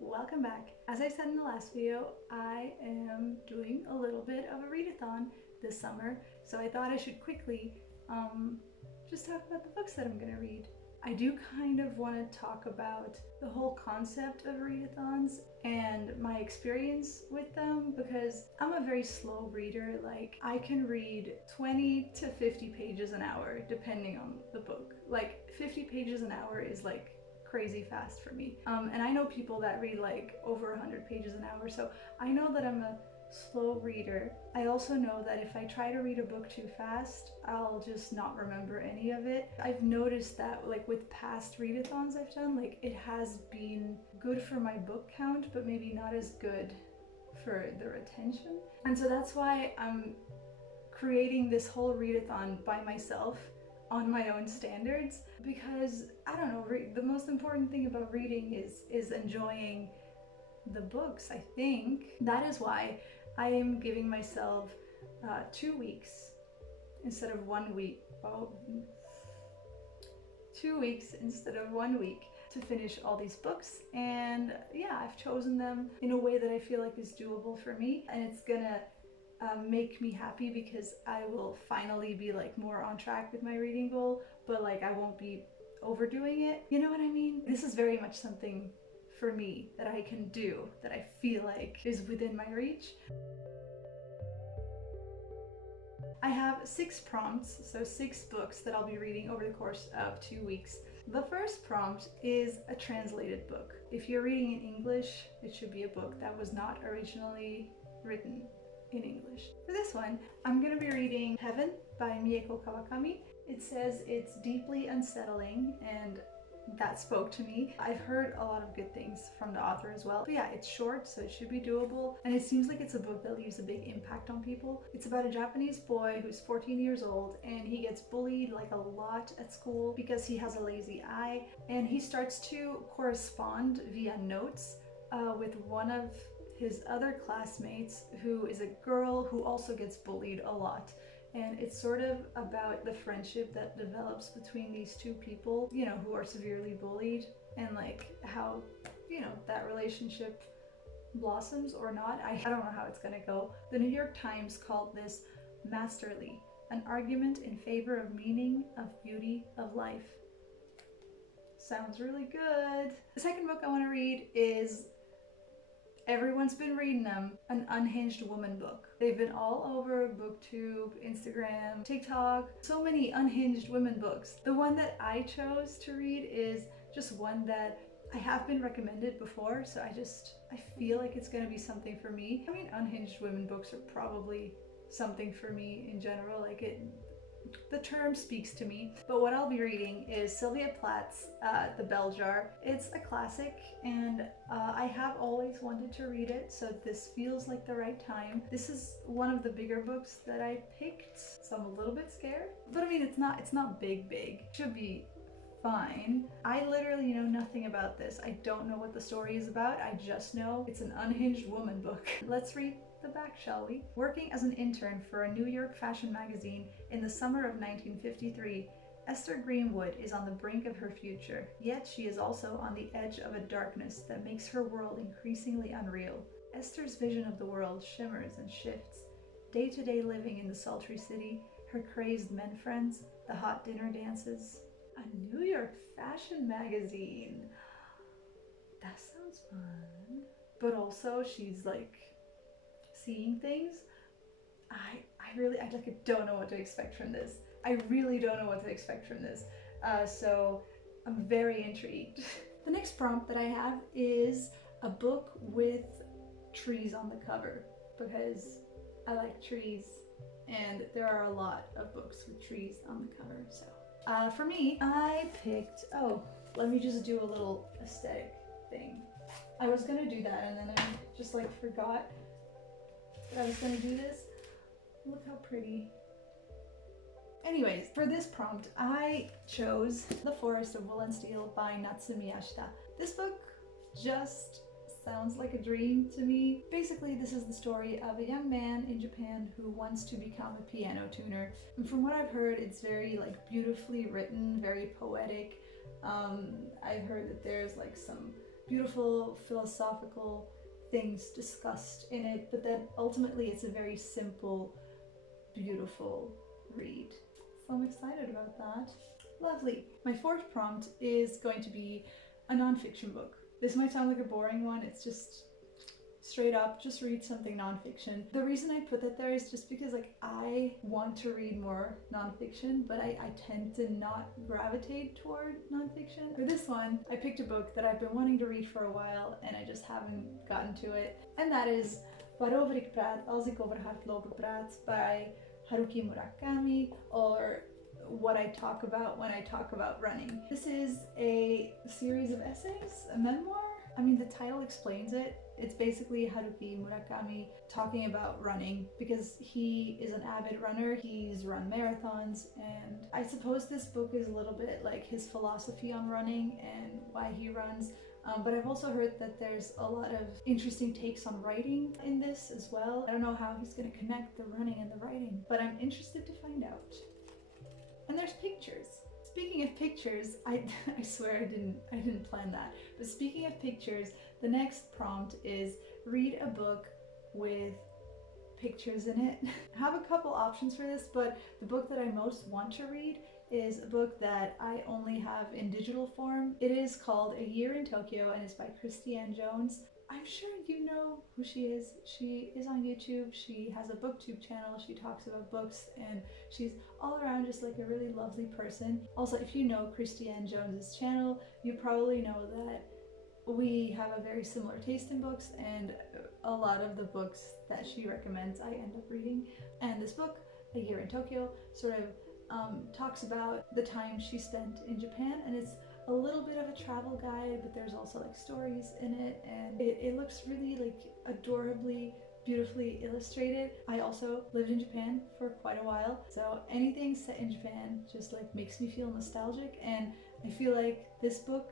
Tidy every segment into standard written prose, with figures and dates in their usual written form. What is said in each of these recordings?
welcome back. As I said in the last video, I am doing a little bit of a readathon this summer, so I thought I should quickly just talk about the books that I'm gonna read. I do kind of want to talk about the whole concept of readathons and my experience with them, because I'm a very slow reader. Like, I can read 20 to 50 pages an hour depending on the book. Like 50 pages an hour is like crazy fast for me. And I know people that read like over 100 pages an hour, so I know that I'm a slow reader. I also know that if I try to read a book too fast, I'll just not remember any of it. I've noticed that like with past readathons I've done, like it has been good for my book count, but maybe not as good for the retention. And so that's why I'm creating this whole readathon by myself on my own standards, because I don't know, the most important thing about reading is enjoying the books, I think. That is why I am giving myself 2 weeks instead of 1 week. Oh, 2 weeks instead of 1 week to finish all these books. And yeah, I've chosen them in a way that I feel like is doable for me, and it's gonna make me happy because I will finally be like more on track with my reading goal, but like I won't be overdoing it. You know what I mean? This is very much something for me that I can do, that I feel like is within my reach. I have 6 prompts, so 6 books that I'll be reading over the course of 2 weeks. The first prompt is a translated book. If you're reading in English, it should be a book that was not originally written in English. For this one, I'm going to be reading Heaven by Mieko Kawakami. It says it's deeply unsettling, and that spoke to me. I've heard a lot of good things from the author as well. But yeah, it's short, so it should be doable. And it seems like it's a book that leaves a big impact on people. It's about a Japanese boy who's 14 years old, and he gets bullied like a lot at school because he has a lazy eye. And he starts to correspond via notes with one of his other classmates, who is a girl who also gets bullied a lot. And it's sort of about the friendship that develops between these two people, you know, who are severely bullied, and like how, you know, that relationship blossoms or not. I don't know how it's gonna go. The New York Times called this masterly, an argument in favor of meaning, of beauty, of life. Sounds really good. The second book I want to read is, everyone's been reading them, an unhinged woman book. They've been all over BookTube, Instagram, TikTok, so many unhinged women books. The one that I chose to read is just one that I have been recommended before, so I feel like it's gonna be something for me. I mean, unhinged women books are probably something for me in general, like the term speaks to me. But what I'll be reading is Sylvia Plath's The Bell Jar. It's a classic, and I have always wanted to read it, so this feels like the right time. This is one of the bigger books that I picked, so I'm a little bit scared. But I mean, it's not big. It should be fine. I literally know nothing about this. I don't know what the story is about. I just know it's an unhinged woman book. Let's read the back, shall we? Working as an intern for a New York fashion magazine in the summer of 1953, Esther Greenwood is on the brink of her future, yet she is also on the edge of a darkness that makes her world increasingly unreal. Esther's vision of the world shimmers and shifts. Day-to-day living in the sultry city, her crazed men friends, the hot dinner dances. A New York fashion magazine. That sounds fun. But also she's like seeing things. I don't know what to expect from this. I really don't know what to expect from this. So I'm very intrigued. The next prompt that I have is a book with trees on the cover, because I like trees, and there are a lot of books with trees on the cover. So for me, I picked, oh, let me just do a little aesthetic thing. I was gonna do that, and then I just like forgot that I was gonna do this. Look how pretty. Anyways, for this prompt, I chose The Forest of Wool and Steel by Natsumi Ashita. This book just sounds like a dream to me. Basically, this is the story of a young man in Japan who wants to become a piano tuner. And from what I've heard, it's very beautifully written, very poetic. I've heard that there's some beautiful philosophical things discussed in it, but then ultimately it's a very simple, beautiful read. So I'm excited about that. Lovely. My fourth prompt is going to be a nonfiction book. This might sound like a boring one. It's just straight up, just read something nonfiction. The reason I put that there is just because like I want to read more nonfiction, but I tend to not gravitate toward nonfiction. For this one, I picked a book that I've been wanting to read for a while and I just haven't gotten to it. And that is Waarover ik praat als ik over hardlopen praat by Haruki Murakami, or What I Talk About When I Talk About Running. This is a series of essays, a memoir. I mean, the title explains it. It's basically Haruki Murakami talking about running because he is an avid runner. He's run marathons, and I suppose this book is a little bit like his philosophy on running and why he runs. But I've also heard that there's a lot of interesting takes on writing in this as well. I don't know how he's going to connect the running and the writing, but I'm interested to find out. And there's pictures. Speaking of pictures, I swear I didn't plan that. But speaking of pictures, the next prompt is read a book with pictures in it. I have a couple options for this, but the book that I most want to read is a book that I only have in digital form. It is called A Year in Tokyo and it's by Christiane Jones. I'm sure you know who she is. She is on YouTube. She has a booktube channel. She talks about books and she's all around just like a really lovely person. Also, if you know Christiane Jones's channel, you probably know that we have a very similar taste in books, and a lot of the books that she recommends I end up reading. And this book, A Year in Tokyo, sort of talks about the time she spent in Japan, and it's a little bit of a travel guide, but there's also like stories in it, and it looks really like adorably, beautifully illustrated. I also lived in Japan for quite a while, so anything set in Japan just like makes me feel nostalgic, and I feel like this book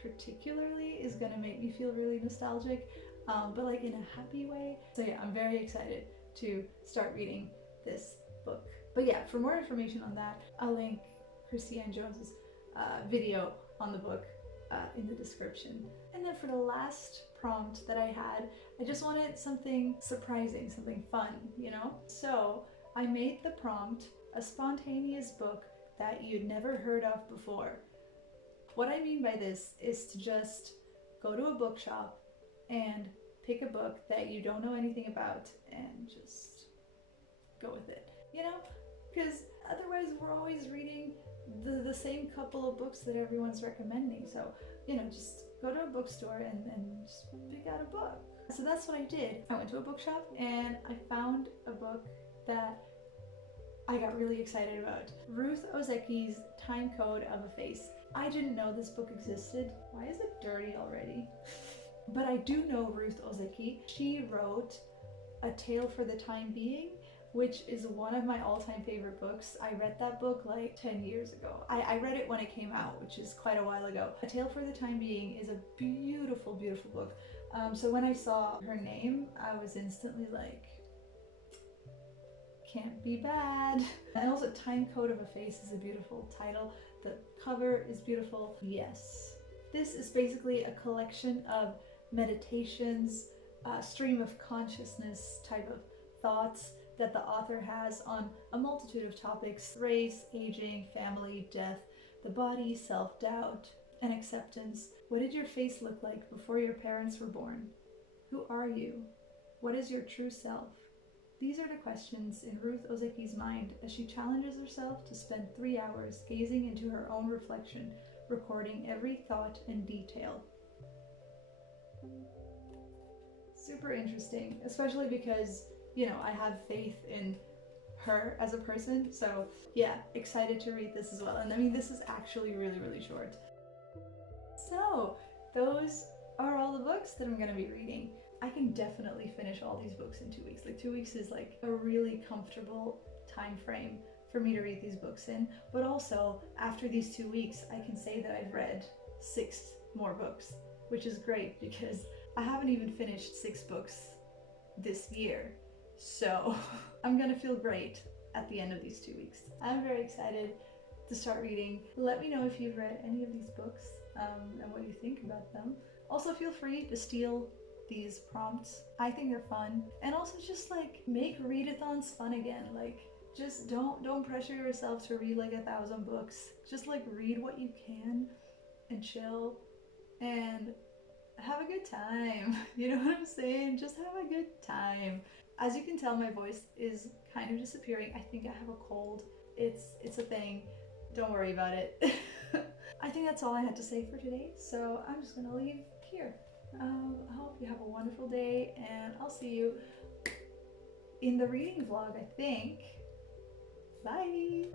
particularly is gonna make me feel really nostalgic, but like in a happy way. So yeah, I'm very excited to start reading this book. But yeah, for more information on that, I'll link Christiane Jones's video on the book in the description. And then for the last prompt that I had, I just wanted something surprising, something fun, you know? So I made the prompt a spontaneous book that you'd never heard of before. What I mean by this is to just go to a bookshop and pick a book that you don't know anything about and just go with it, you know? Because otherwise we're always reading the same couple of books that everyone's recommending. So, you know, just go to a bookstore and just pick out a book. So that's what I did. I went to a bookshop and I found a book that I got really excited about. Ruth Ozeki's Time Code of a Face. I didn't know this book existed. Why is it dirty already? But I do know Ruth Ozeki. She wrote A Tale for the Time Being, which is one of my all-time favorite books. I read that book like 10 years ago. I read it when it came out, which is quite a while ago. A Tale for the Time Being is a beautiful, beautiful book. So when I saw her name, I was instantly like, can't be bad. And also Time Code of a Face is a beautiful title. The cover is beautiful. Yes. This is basically a collection of meditations, stream of consciousness type of thoughts that the author has on a multitude of topics: race, aging, family, death, the body, self-doubt, and acceptance. What did your face look like before your parents were born? Who are you? What is your true self? These are the questions in Ruth Ozeki's mind as she challenges herself to spend 3 hours gazing into her own reflection, recording every thought and detail. Super interesting, especially because, you know, I have faith in her as a person. So yeah, excited to read this as well. And I mean, this is actually really, really short. So those are all the books that I'm going to be reading. I can definitely finish all these books in 2 weeks. Like 2 weeks is like a really comfortable time frame for me to read these books in. But also after these 2 weeks, I can say that I've read 6 more books, which is great because I haven't even finished 6 books this year. So I'm gonna feel great at the end of these 2 weeks. I'm very excited to start reading. Let me know if you've read any of these books and what you think about them. Also, feel free to steal these prompts. I think they're fun. And also just like make readathons fun again. Like just don't pressure yourself to read like 1,000 books. Just like read what you can and chill and have a good time. You know what I'm saying? Just have a good time. As you can tell, my voice is kind of disappearing. I think I have a cold. It's a thing. Don't worry about it. I think that's all I had to say for today, so I'm just gonna leave here. I hope you have a wonderful day, and I'll see you in the reading vlog, I think. Bye!